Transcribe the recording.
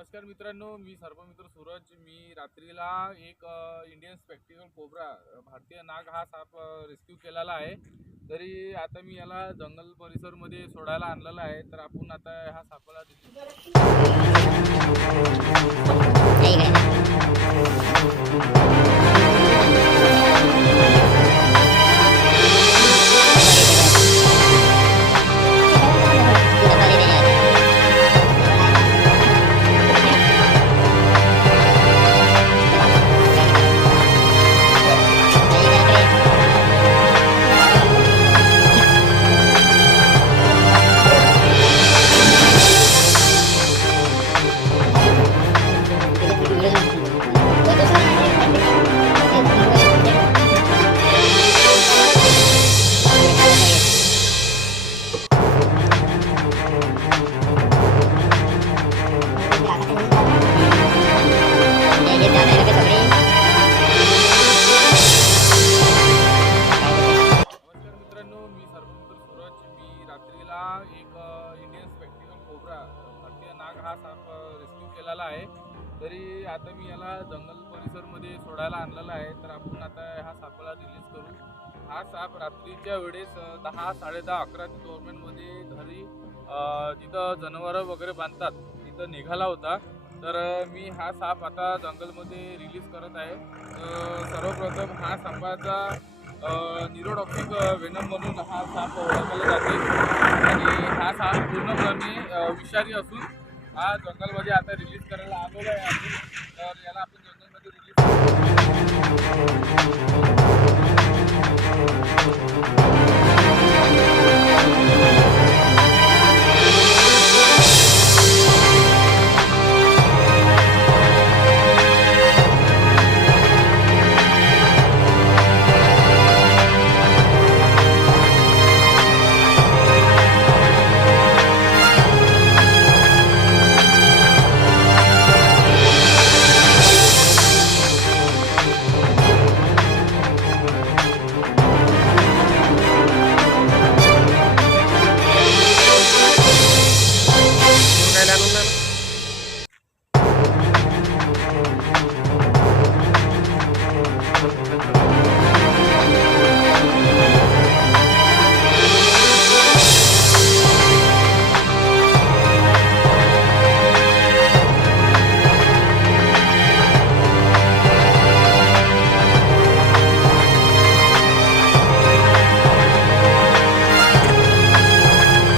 नमस्कार मित्रांनो, मी सर्पमित्र सूरज. मी रात्रीला एक इंडियन स्पेक्टिकल कोब्रा भारतीय नाग हा साप रेस्क्यू केलेला आहे. तरी आता मी याला जंगल परिसरमध्ये सोडायला आणलेला आहे. तर आपण आता ह्या सापाला रात्रीला एक इंडियन स्पेक्टिकल कोब्रा भारतीय नाग हा साप रेस्क्यू केलेला आहे. तरी आता मी याला जंगल परिसरमध्ये सोडायला आणलेला आहे. तर आपण आता ह्या सापाला रिलीज करू. हा साप रात्रीच्या वेळेस 10, 10:30, 11 दरम्यानमध्ये घरी जिथं जनावरं वगैरे बांधतात तिथं निघाला होता. तर मी हा साप आता जंगलमध्ये रिलीज करत आहे. सर्वप्रथम हा सापाचा न्यूरोटॉक्सिक वेनम म्हणून हा साप ओळखला जाते आणि हा साप पूर्णपणे विषारी असून हा जंगलमध्ये आता रिलीज करायला आलेला आहे. तर याला आपण जंगलमध्ये रिलीज